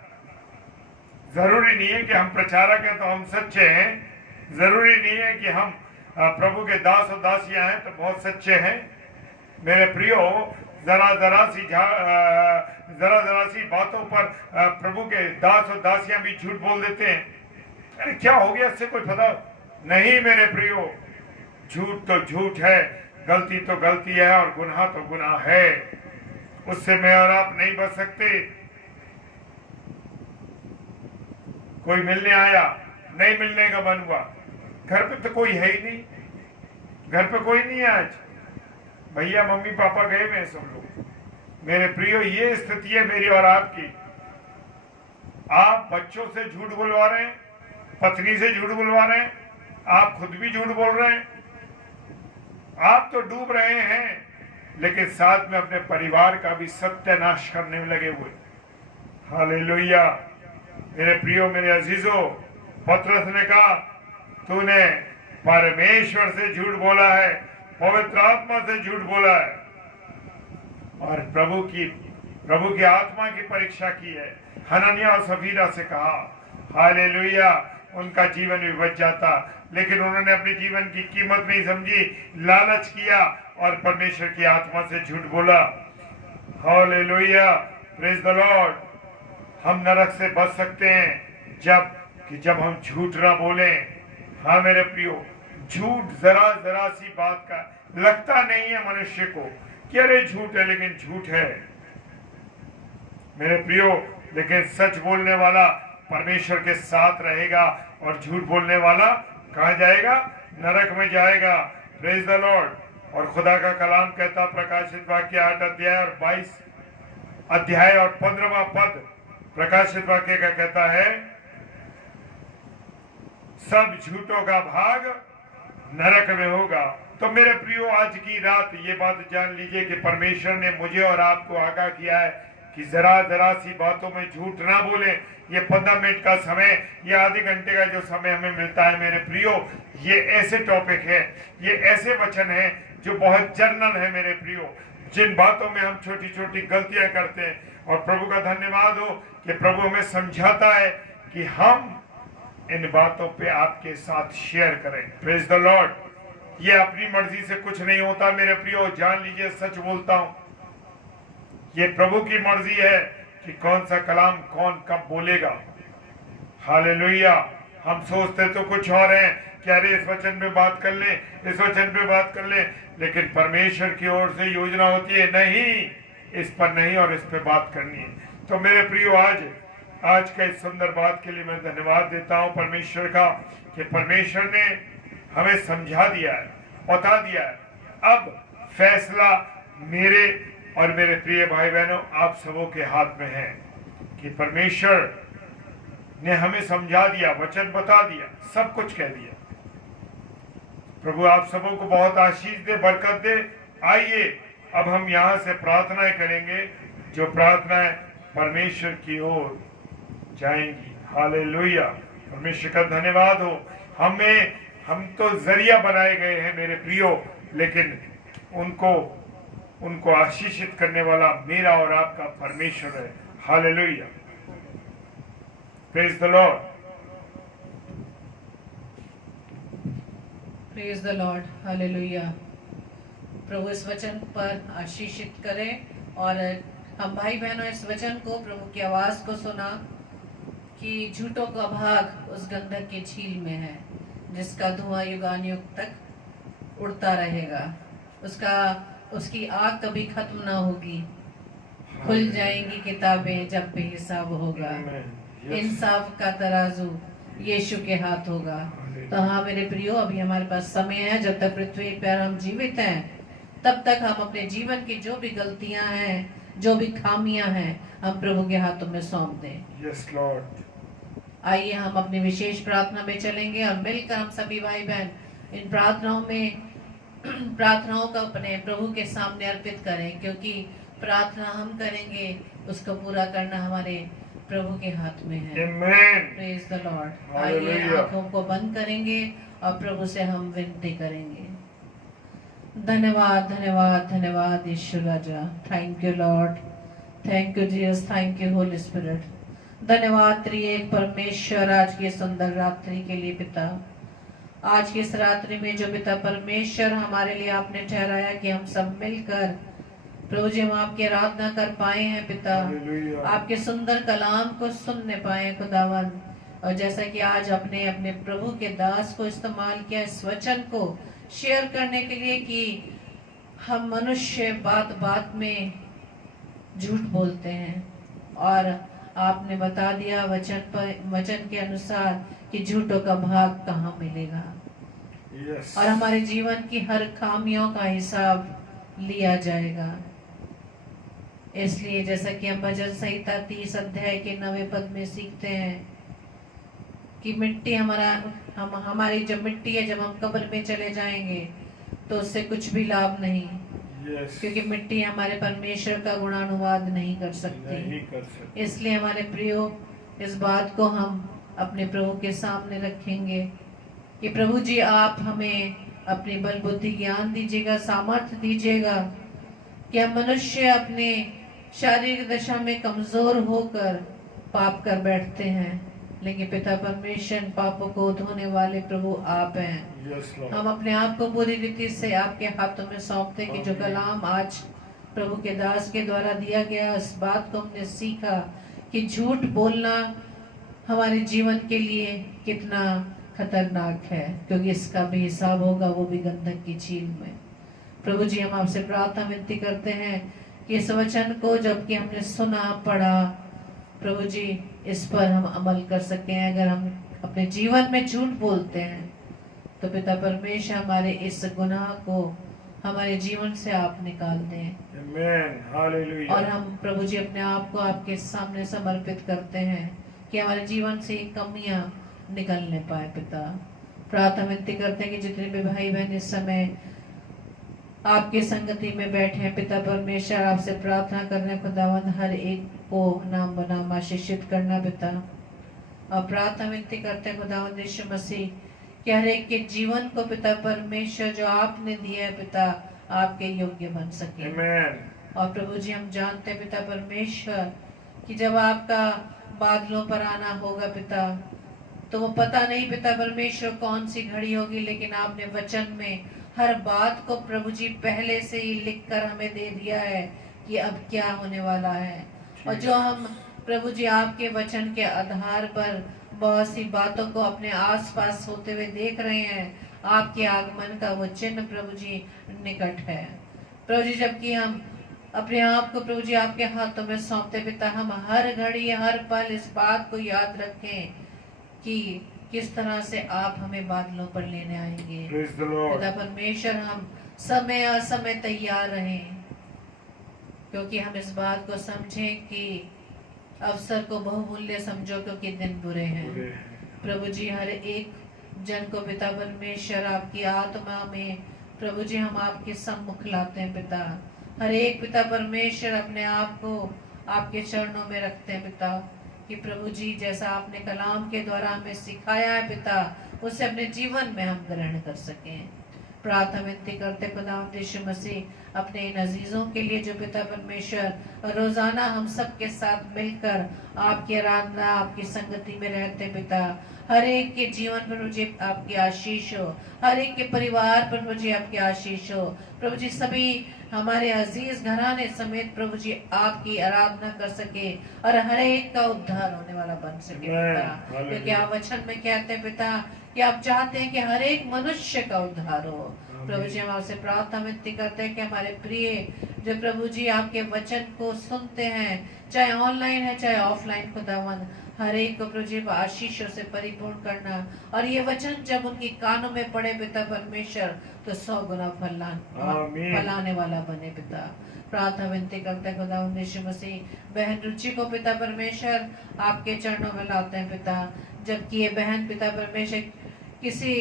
जरूरी नहीं है कि हम प्रचारक हैं तो हम सच्चे हैं, जरूरी नहीं है कि हम प्रभु के दास और दासियां हैं तो बहुत सच्चे हैं, मेरे प्रियो, जरा जरा सी बातों पर प्रभु के दास और दासियां भी झूठ बोल देते हैं। अरे क्या हो गया, इससे कोई पता नहीं। मेरे प्रियो, झूठ तो झूठ है, गलती तो गलती है और गुनाह तो गुनाह है। उससे मैं और आप नहीं बच सकते। कोई मिलने आया, नहीं मिलने का मन हुआ, घर पे तो कोई है ही नहीं, घर पे कोई नहीं है आज, भैया मम्मी पापा गए हुए सब लोग। मेरे प्रियो, ये स्थिति है मेरी और आपकी। आप बच्चों से झूठ बुलवा रहे हैं, पत्नी से झूठ बुलवा रहे हैं, आप खुद भी झूठ बोल रहे हैं। आप तो डूब रहे हैं, लेकिन साथ में अपने परिवार का भी सत्यानाश करने में लगे हुए। हालेलुया। मेरे प्रियो, मेरे अजीजों, पतरस ने कहा, तूने परमेश्वर से झूठ बोला है, पवित्र आत्मा से झूठ बोला है और प्रभु की आत्मा की परीक्षा की है। हनन्याह और सफीरा से कहा, हालेलुया, उनका जीवन भी बच जाता, लेकिन उन्होंने अपने जीवन की कीमत नहीं समझी, लालच किया और परमेश्वर की आत्मा से झूठ बोला। Hallelujah, praise the Lord. हम नरक से बच सकते हैं जब हम झूठ ना बोले। हाँ मेरे प्रियो, झूठ जरा सी बात का लगता नहीं है मनुष्य को कि अरे झूठ है, लेकिन झूठ है मेरे प्रियो। लेकिन सच बोलने वाला परमेश्वर के साथ रहेगा और झूठ बोलने वाला कहाँ जाएगा? नरक में जाएगा। Praise the Lord. और खुदा का कलाम कहता, प्रकाशित वाक्य 8 अध्याय और 22 अध्याय और 15वां पद प्रकाशित वाक्य का कहता है, सब झूठों का भाग नरक में होगा। तो मेरे प्रियो, आज की रात ये बात जान लीजिए कि परमेश्वर ने मुझे और आपको आगाह किया है कि जरा सी बातों में झूठ ना बोले। ये 15 मिनट का समय या आधे घंटे का जो समय हमें मिलता है मेरे प्रियो, ये ऐसे टॉपिक है, ये ऐसे वचन है जो बहुत जर्नल है मेरे प्रियो, जिन बातों में हम छोटी छोटी गलतियां करते हैं। और प्रभु का धन्यवाद हो कि प्रभु हमें समझाता है कि हम इन बातों पे आपके साथ शेयर करें। Praise the Lord. ये अपनी मर्जी से कुछ नहीं होता मेरे प्रियो, जान लीजिए, सच बोलता हूं, ये प्रभु की मर्जी है कि कौन सा कलाम कौन कब बोलेगा। हालेलुया। हम सोचते तो कुछ और हैं कि अरे इस वचन पे बात कर ले, इस वचन पे बात कर ले, लेकिन परमेश्वर की ओर से योजना होती है, नहीं, इस पर नहीं और इस पे बात करनी है। तो मेरे प्रियो, आज का इस सुंदर बात के लिए मैं धन्यवाद देता हूं परमेश्वर का कि परमेश्वर ने हमें समझा दिया है, बता दिया है। अब फैसला मेरे और मेरे प्रिय भाई बहनों आप सबों के हाथ में है कि परमेश्वर ने हमें समझा दिया, वचन बता दिया, सब कुछ कह दिया। प्रभु आप सबों को बहुत आशीष दे, बरकत दे। आइए अब हम यहाँ से प्रार्थनाएं करेंगे, जो प्रार्थनाएं परमेश्वर की ओर जाएंगी। हालेलुया। परमेश्वर का धन्यवाद हो। हम तो जरिया बनाए गए हैं मेरे प्रियो, लेकिन उनको आशीषित करने वाला मेरा और आपका परमेश्वर है। Hallelujah. Praise the Lord. Praise the Lord. Hallelujah. प्रभु इस वचन पर आशीषित करें और हम भाई बहनों इस वचन को, प्रभु की आवाज को सुना कि झूठों का भाग उस गंधक की झील में है जिसका धुआं युगानुयुग तक उड़ता रहेगा। उसकी आग कभी खत्म ना होगी। खुल जाएंगी किताबें जब बेहिसाब होगा। इंसाफ का तराजू यीशु के हाथ होगा। तो हाँ मेरे प्रियो, अभी हमारे पास समय है, जब तक पृथ्वी पर हम जीवित हैं तब तक हम अपने जीवन की जो भी गलतियां हैं, जो भी खामियां हैं, हम प्रभु के हाथों में सौंप दें। Yes Lord. आइए हम अपनी विशेष प्रार्थना में चलेंगे और मिलकर हम सभी भाई बहन इन प्रार्थनाओं को अपने प्रभु के सामने अर्पित करें, क्योंकि प्रार्थना हम करेंगे, उसको पूरा करना हमारे प्रभु के हाथ में है। Praise the Lord. आइए आंखों को बंद करेंगे और प्रभु से हम विनती करेंगे। धन्यवाद धन्यवाद धन्यवाद यीशु राजा। Thank you Lord, thank you Jesus, thank you holy spirit. धन्यवाद त्रिएक परमेश्वर आज की सुंदर रात्रि के लिए पिता। आज की इस रात्रि में जो पिता परमेश्वर हमारे लिए आपने ठहराया कि हम सब मिलकर प्रभु जी हम आपकी आराधना कर पाए हैं पिता, हालेलुया। आपके सुंदर कलाम को सुनने पाए खुदावन। और जैसा कि आज अपने अपने प्रभु के दास को इस्तेमाल किया इस वचन को शेयर करने के लिए कि हम मनुष्य बात बात में झूठ बोलते हैं, और आपने बता दिया वचन के अनुसार कि झूठों का भाग कहाँ मिलेगा, यस। और हमारे जीवन की हर खामियों का हिसाब लिया जाएगा। इसलिए जैसा कि हम भजन संहिता 30 अध्याय के 9वें पद में सीखते हैं कि मिट्टी हमारी जब मिट्टी है, जब हम कब्र में चले जाएंगे तो उससे कुछ भी लाभ नहीं, यस। क्योंकि मिट्टी हमारे परमेश्वर का गुणानुवाद नहीं कर सकती। इसलिए हमारे प्रियो इस बात को हम अपने प्रभु के सामने रखेंगे कि प्रभु जी आप हमें अपनी बल बुद्धि ज्ञान दीजिएगा, सामर्थ्य दीजिएगा कि हम मनुष्य अपने शारीरिक दशा में कमजोर होकर पाप कर बैठते हैं, लेकिन पिता परमेश्वर पापों को धोने वाले प्रभु आप हैं। Yes Lord. हम अपने आप को पूरी रीति से आपके हाथों में सौंपते कि जो कलाम आज प्रभु के दास के द्वारा दिया गया, इस बात को हमने सीखा कि झूठ बोलना हमारे जीवन के लिए कितना खतरनाक है, क्योंकि इसका भी हिसाब होगा, वो भी गंधक की झील में। प्रभु जी हम आपसे प्रार्थना विनती करते हैं कि इस वचन को जबकि हमने सुना पढ़ा, प्रभु जी इस पर हम अमल कर सकें। अगर हम अपने जीवन में झूठ बोलते हैं तो पिता परमेश्वर हमारे इस गुनाह को हमारे जीवन से आप निकाल दें। आमीन। हालेलुया। और हम प्रभु जी अपने आप को आपके सामने समर्पित करते हैं कि हमारे जीवन से कमियां निकलने पाए। पिता प्रार्थना विनती करते हैं कि जितने भी भाई बहन इस समय आपकी संगति में बैठे हैं, पिता परमेश्वर आपसे प्रार्थना करने खुदावंद हर एक को नाम बनाम आशीषित करना पिता। और प्रार्थना विनती करते हैं खुदावंद यीशु मसीह कि हर एक के जीवन को पिता परमेश्वर जो आपने दिया है पिता, आपके योग्य बन सके। आमीन। और प्रभु जी हम जानते हैं पिता परमेश्वर कि जब आपका बादलों पर आना होगा पिता, तो वो पता नहीं पिता परमेश्वर कौन सी घड़ी होगी, लेकिन आपने वचन में हर बात को प्रभु जी पहले से ही लिखकर हमें दे दिया है कि अब क्या होने वाला है। और जो हम प्रभु जी आपके वचन के आधार पर बहुत सी बातों को अपने आसपास होते हुए देख रहे हैं, आपके आगमन का वो चिन्ह प्रभु जी निकट है। प्रभु जी जबकि हम अपने आप को प्रभु जी आपके हाथों में सौंपते पिता, हम हर घड़ी हर पल इस बात को याद रखें कि किस तरह से आप हमें बादलों पर लेने आएंगे। Praise the Lord. पिता परमेश्वर हम समय असमय तैयार रहें, क्योंकि हम इस बात को समझें कि अवसर को बहुमूल्य समझो, क्योंकि दिन बुरे हैं। प्रभु जी हर एक जन को पिता परमेश्वर आपकी आत्मा में प्रभु जी हम आपके सम्मुख लाते हैं पिता। हर एक पिता परमेश्वर अपने आप को आपके चरणों में रखते हैं पिता, कि प्रभु जी जैसा आपने कलाम के द्वारा हमें सिखाया है पिता, उसे अपने जीवन में हम ग्रहण कर सकें। प्रार्थना विनती करते खुदावंद यीशु मसीह अपने इन अजीजों के लिए जो पिता परमेश्वर रोजाना हम सब के साथ मिलकर आपकी आराधना आपकी संगति में रहते पिता, हर एक के जीवन पर प्रभु जी आपकी आशीष हो, हर एक के परिवार पर प्रभु जी आपकी आशीष हो। प्रभु जी सभी हमारे अजीज घराने समेत प्रभु जी आपकी आराधना कर सके और हर एक का उद्धार होने वाला बन सके पिता, क्योंकि आप वचन में कहते हैं पिता कि आप चाहते हैं कि हर एक मनुष्य का उद्धार हो। प्रभु जी हम आपसे प्रार्थना विनती करते हैं कि हमारे प्रिय जो प्रभु जी आपके वचन को सुनते हैं, चाहे ऑनलाइन है चाहे ऑफलाइन, खुदावंद हर एक को प्रभु जी आशीषों से परिपूर्ण करना, और ये वचन जब उनकी कानों में पड़े पिता परमेश्वर तो 100 गुना फलाने वाला बने पिता। प्रार्थना विनती करते हैं खुदावंद यीशु मसीह बहन रुचि को पिता परमेश्वर आपके चरणों में लाते हैं पिता, जबकि ये बहन पिता परमेश्वर किसी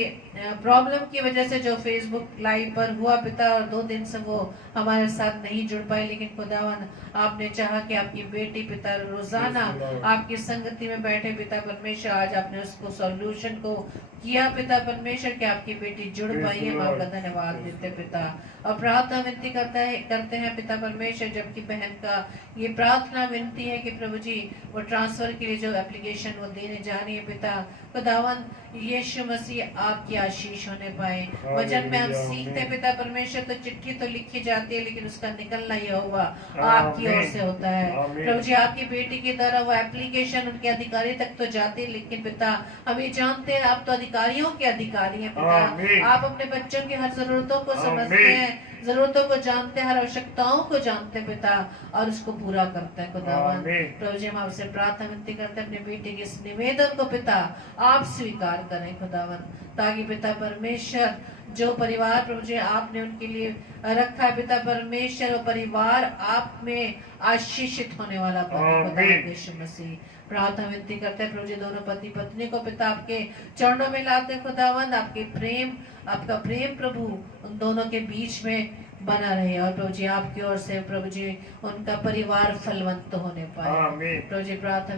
प्रॉब्लम की वजह से जो फेसबुक लाइव पर हुआ पिता, और 2 दिन से वो हमारे साथ नहीं जुड़ पाई, लेकिन खुदावन आपने चाहा कि आपकी बेटी पिता रोजाना आपकी संगति में बैठे पिता परमेश्वर, आज आपने उसको सॉल्यूशन को किया पिता परमेश्वर कि आपकी बेटी जुड़ पाई। हम आपका धन्यवाद देते पिता, और प्रार्थना विनती करते हैं पिता परमेश्वर, जबकि बहन का ये प्रार्थना विनती है कि प्रभु जी वो ट्रांसफर के लिए जो एप्लीकेशन वो देने जा रही है पिता, खुदावन यीशु मसीह आपकी आशीष होने पाए। वचन में हम सीखते हैं पिता परमेश्वर, तो चिट्ठी तो लिखी जाती है लेकिन उसका निकलना यहोवा आपकी ओर से होता है। प्रभु जी आपकी बेटी के द्वारा वो एप्लीकेशन उनके अधिकारी तक तो जाती है, लेकिन पिता हम ये जानते हैं आप तो अधिकारियों के अधिकारी हैं पिता। आप अपने बच्चों की हर जरूरतों को समझते हैं, जरूरतों को जानते हैं, हर आवश्यकताओं को जानते हैं पिता, और उसको पूरा करते हैं खुदावन। प्रभु जी हम आपसे प्रार्थना विनती करते हैं अपने बेटे के इस निवेदन को पिता आप स्वीकार करें खुदावन, ताकि पिता परमेश्वर जो परिवार प्रभु जी आपने उनके लिए रखा है पिता परमेश्वर, वो परिवार आप में आशीषित होने वाला बने खुदा यीशु मसीह। प्रार्थना विनती करते हैं प्रभु जी दोनों पति पत्नी को पिता आपके चरणों में लाते खुदावंद, आपके प्रेम, आपका प्रेम प्रभु उन दोनों के बीच में बना रहे, और प्रभु जी आपकी ओर से प्रभु जी उनका परिवार फलवंत होने पाए। प्रभु जी प्रार्थना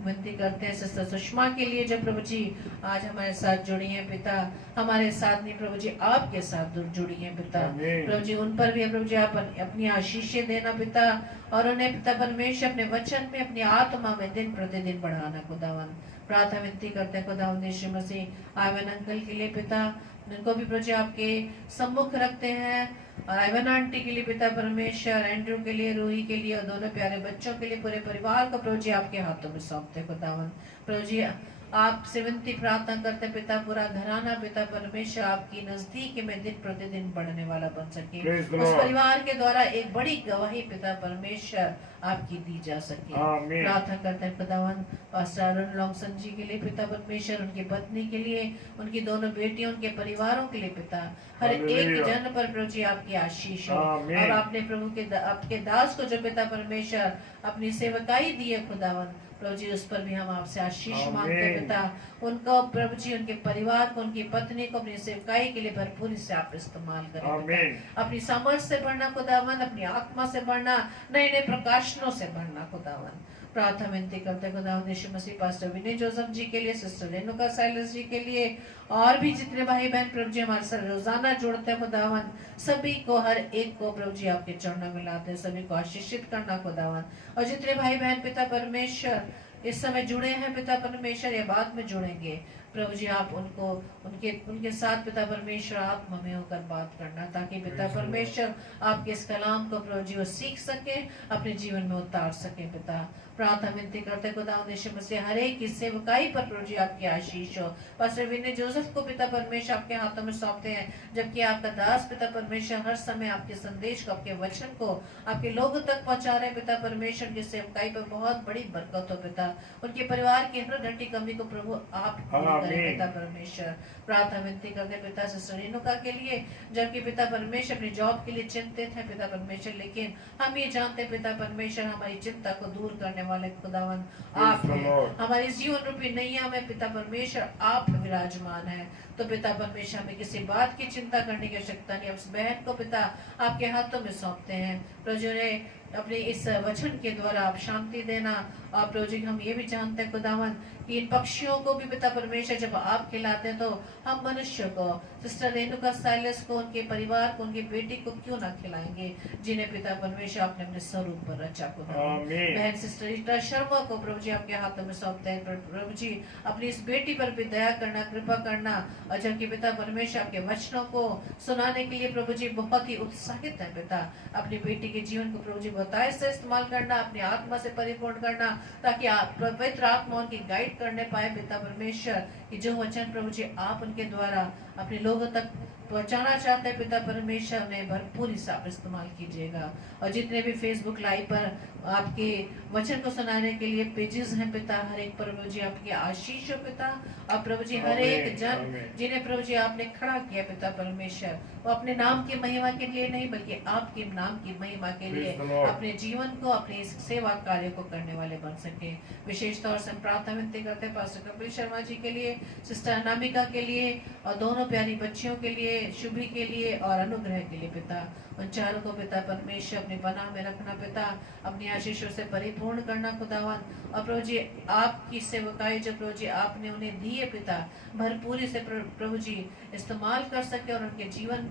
विनती करते हैं सिस्टर सुषमा के लिए जो प्रभु जी आज हमारे साथ जुड़ी हैं पिता, हमारे साथ नहीं प्रभु जी आपके साथ जुड़ी हैं पिता। प्रभु जी उन पर भी प्रभु जी आप अपनी आशीषें देना पिता, और उन्हें पिता परमेश्वर अपने वचन में अपनी आत्मा में दिन प्रतिदिन बढ़ाना खुदावन। प्रार्थना विनती करते हैं खुदावन यीशु मसीह आयवन अंकल के लिए पिता, उनको भी प्रभु जी आपके सम्मुख रखते हैं, और आयवन आंटी के लिए पिता परमेश्वर, एंड्रू के लिए, रूही के लिए, और दोनों प्यारे बच्चों के लिए, पूरे परिवार को प्रभु जी आपके हाथों में सौंपते खुदावन। प्रभु जी आपसे विनती प्रार्थना करते पिता, पूरा घराना पिता परमेश्वर आपकी नजदीक में दिन प्रतिदिन बढ़ने वाला बन सके, उस परिवार के द्वारा एक बड़ी गवाही पिता परमेश्वर आपकी दी जा सके। प्रार्थना करते हैं खुदावन पास्टर अरुण लॉन्गसन जी के लिए पिता परमेश्वर, उनकी पत्नी के लिए, उनकी दोनों बेटियों, उनके परिवारों के लिए पिता, हर एक जन पर प्रभु जी आपकी आशीष हो। और आपने प्रभु के आपके दास को जो पिता परमेश्वर अपनी सेवकाई दी है खुदावन, प्रभु जी उस पर भी हम आपसे आशीष मांगते पिता, उनको प्रभु जी उनके परिवार को, उनकी पत्नी को अपनी सेवकाई के लिए भरपूरी से आप इस्तेमाल करें। अपनी समझ से बढ़ना खुदावन, अपनी आत्मा से बढ़ना, नए नए प्रकाशनों से बढ़ना खुदावन। प्रार्थना विनती करते खुदावन यीशु मसीह पास्टर विनय जोसेफ जी के लिए, सिस्टर रेणुका साइलस जी के लिए, और भी जितने भाई बहन प्रभु जी हमारे साथ रोजाना जुड़ते हैं खुदावन, सभी को, हर एक को प्रभु जी आपके चरणों में लाते हैं, सभी को आशीषित करना खुदावन। और जितने भाई बहन पिता परमेश्वर इस समय जुड़े हैं पिता परमेश्वर या बाद में जुड़ेंगे, प्रभु जी आप उनको उनके साथ पिता परमेश्वर आत्मा में होकर बात करना, ताकि पिता परमेश्वर आपके इस कलाम को प्रभु जी वो सीख सके, अपने जीवन में उतार सके पिता। प्रार्थना विनती करते खुदावंद यीशु मसीह हर एक की सेवकाई पर प्रभु जी आपकी आशीष हो। पास्टर विनय जोसेफ को पिता परमेश्वर आपके हाथों में सौंपते हैं, जबकि आपका दास पिता परमेश्वर हर समय आपके संदेश को, आपके वचन को आपके लोगों तक पहुंचा रहे पिता परमेश्वर की सेवकाई पर बहुत बड़ी बरकत हो पिता। उनके परिवार की हर घटी कमी को प्रभु आप पूरी करें पिता परमेश्वर। प्रार्थना विनती करते पिता सिस्टर रेणुका के लिए, जबकि पिता परमेश्वर अपनी जॉब के लिए चिंतित है पिता परमेश्वर, लेकिन हम ये जानते पिता परमेश्वर हमारी चिंता को दूर करने वाले खुदावन आप हैं। हमारे जीवन रूपी नैया में पिता परमेश्वर आप विराजमान है, तो पिता परमेश्वर हमें किसी बात की चिंता करने की आवश्यकता नहीं। उस बहन को पिता आपके हाथों में सौंपते हैं, प्रभु ने अपने इस वचन के द्वारा आप शांति देना। और प्रभु जी हम ये भी जानते हैं खुदावन कि इन पक्षियों को भी पिता परमेश्वर जब आप खिलाते हैं, तो हम मनुष्य को, सिस्टर रेणुका साइलस को, उनके परिवार को, उनकी बेटी को क्यों ना खिलाएंगे, जिन्हें पिता परमेश्वर आपने अपने स्वरूप पर रचा खुदावन। बहन सिस्टर रीटा शर्मा को प्रभु जी आपके हाथों में सौंपते हैं, प्रभु जी अपनी इस बेटी पर भी दया करना, कृपा करना, और जबकि पिता परमेश्वर आपके वचनों को सुनाने के लिए प्रभु जी बहुत ही उत्साहित है पिता, अपनी बेटी के जीवन को प्रभु जी बताए से इस्तेमाल करना, अपनी आत्मा से परिपूर्ण करना, ताकि आप पवित्र आत्मा उनकी गाइड करने पाए पिता परमेश्वर, कि जो वचन प्रभु जी आप उनके द्वारा अपने लोगों तक पहुंचाना चाहते हैं पिता परमेश्वर, उन्हें भरपूरी से आप इस्तेमाल कीजिएगा। और जितने भी फेसबुक लाइव पर आपके वचन को सुनाने के लिए पेजेस हैं पिता, हर एक पर प्रभु जी आपकी आशीष हो पिता। और प्रभु जी हर एक जन जिन्हें प्रभु जी आपने खड़ा किया पिता परमेश्वर, वो अपने नाम की महिमा के लिए नहीं, बल्कि आपके नाम की महिमा के लिए अपने जीवन को, अपने इस सेवा कार्य को करने वाले बन सके। विशेष तौर से हम प्रार्थना विनती करते हैं पास्टर कपिल शर्मा जी के लिए, सिस्टर अनामिका के लिए, और दोनों प्यारी बच्चियों के लिए, शुभी के लिए और अनुग्रह के लिए पिता। उन चारों को पिता परमेश्वर अपने पनाह में रखना पिता, अपनी आशीषों से परिपूर्ण करना खुदावन। और प्रभु जी आपकी सेवकाई जो प्रभु जी आपने उन्हें दी है पिता, भरपूरी से प्रभु जी इस्तेमाल कर सके, और उनके जीवन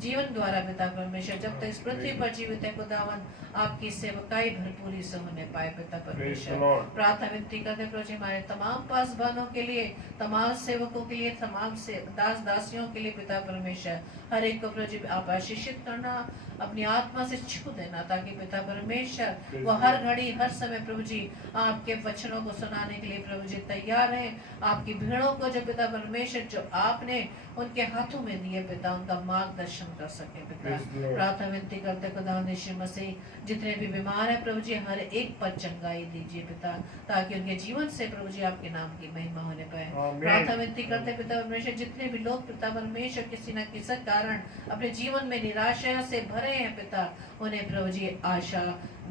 जीवन द्वारा पिता परमेश्वर जब तक इस पृथ्वी पर जीवित है खुदावन आपकी सेवकाई भरपूरी से होने पाए पिता परमेश्वर। प्रार्थना विनती करते प्रभु जी हमारे तमाम पासवानों के लिए, तमाम सेवकों के लिए, तमाम से दास दासियों के लिए पिता परमेश्वर, हर एक को प्रभु जी आप आशीषित करना, अपनी आत्मा से छू देना, ताकि पिता परमेश्वर वो हर घड़ी हर समय प्रभु जी आपके वचनों को सुनाने के लिए प्रभु जी तैयार है। आपकी भीड़ों को जो पिता परमेश्वर जो आपने उनके हाथों में दिए पिता, उनका मार्गदर्शन कर सके पिता। प्रार्थना विनती करते खुदा यीशु मसीह जितने भी बीमार है प्रभु जी हर एक पर चंगाई दीजिए पिता, ताकि उनके जीवन से प्रभु जी आपके नाम की महिमा होने पाए। प्रार्थना विनती करते पिता परमेश्वर जितने भी लोग पिता परमेश्वर किसी न किसी कारण अपने जीवन में निराशा से भरे हैं पिता, उन्हें प्रभु जी आशा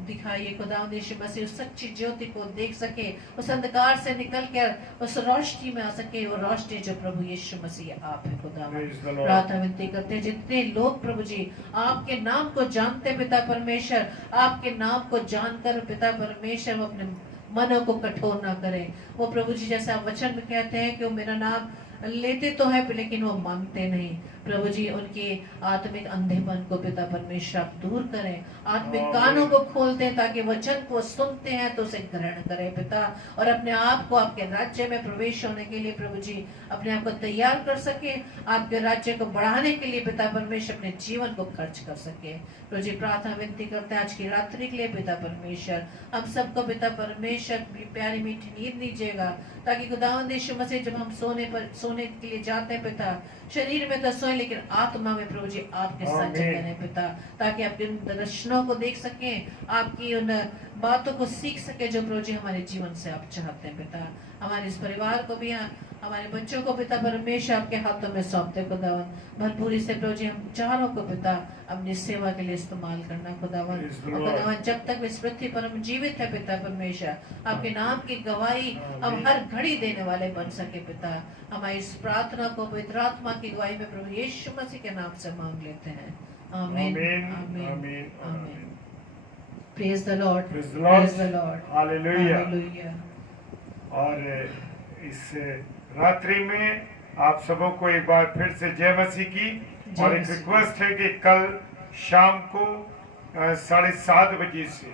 दिखाइए खुदा यीशु मसीह उस सच्ची ज्योति को देख सके, उस अंधकार से निकल कर उस रोशनी में आ सके, वो रोशनी जो प्रभु यीशु मसीह आप है खुदा। प्रार्थना विनती करते हैं जितने लोग प्रभु जी आपके नाम को जानते पिता परमेश्वर, आपके नाम को जानकर पिता परमेश्वर वो अपने मनों को कठोर ना करें। वो प्रभु जी जैसे आप वचन में कहते हैं कि वो मेरा नाम लेते तो है लेकिन वो मानते नहीं। प्रभु जी उनके आत्मिक अंधेपन को पिता परमेश्वर आप दूर करें, आत्मिक कानों को खोलते हैं ताकि वचन को सुनते हैं तो उसे ग्रहण करें पिता, और अपने आप को आपके राज्य में प्रवेश होने के लिए प्रभु जी अपने आप को तैयार कर सके, आपके राज्य को बढ़ाने के लिए पिता परमेश्वर अपने जीवन को खर्च कर सके। प्रभु जी प्रार्थना विनती करते हैं आज की रात्रि के लिए पिता परमेश्वर, हम सबको पिता परमेश्वर प्यारी मीठी नींद दीजिएगा, ताकि खुदावंद यीशु मसीह जब हम सोने के लिए जाते हैं पिता, शरीर में तो सोए लेकिन आत्मा में प्रभु जी आपके साथ जगह रहे पिता, ताकि आपके उन दर्शनों को देख सके, आपकी उन बातों को सीख सके जो प्रभु जी हमारे जीवन से आप चाहते हैं पिता। हमारे इस परिवार को भी, हमारे बच्चों को पिता परमेश्वर आपके हाथों में सौंपते खुदावन, भरपूरी से प्रभु जी हम चारों को पिता अपनी सेवा के लिए इस्तेमाल करना खुदावन। और खुदावन जब तक इस पृथ्वी पर हम जीवित है पिता परमेश्वर, आपके नाम की गवाही हम हर घड़ी देने वाले बन सके पिता। हमारी इस प्रार्थना को पवित्र आत्मा की गवाही में प्रभु यीशु मसीह के नाम से मांग लेते हैं, आमीन आमीन आमीन। Praise the Lord, praise the Lord, hallelujah. और इस रात्रि में आप सबों को एक बार फिर से जय मसीह की, और एक रिक्वेस्ट है कि कल शाम को 7:30 बजे से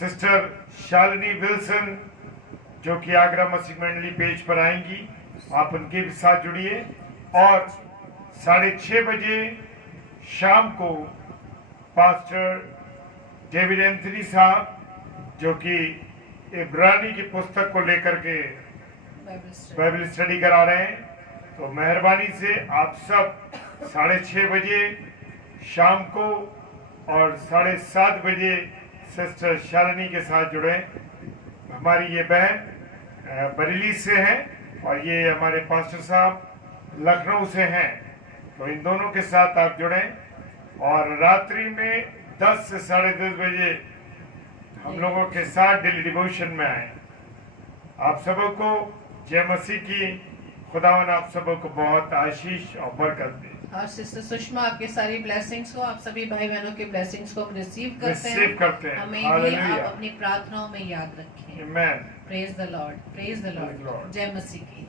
सिस्टर शालिनी विल्सन जो कि आगरा मसीह मंडली पेज पर आएंगी, आप उनके भी साथ जुड़िए। और 6:30 बजे शाम को पास्टर डेविड एंथनी साहब जो कि इब्रानी की पुस्तक को लेकर के बाइबल स्टडी करा रहे हैं, तो मेहरबानी से आप सब 6:30 बजे शाम को और 7:30 बजे सिस्टर शालिनी के साथ जुड़े। हमारी ये बहन बरेली से हैं और ये हमारे पास्टर साहब लखनऊ से हैं, तो इन दोनों के साथ आप जुड़ें। और रात्रि में 10 से 10:30 बजे हम लोगों के साथ डेली डिवोशन में आए। आप सबों को जय मसीह की, खुदावन आप सबों को बहुत आशीष और बरकत दे। और सिस्टर सुषमा आपके सारी ब्लेसिंग्स को, आप सभी भाई बहनों के ब्लेसिंग्स को रिसीव करते हैं। हमें भी आप अपनी प्रार्थनाओं में याद रखें। आमीन। Praise the Lord, praise the Lord. जय मसीह की।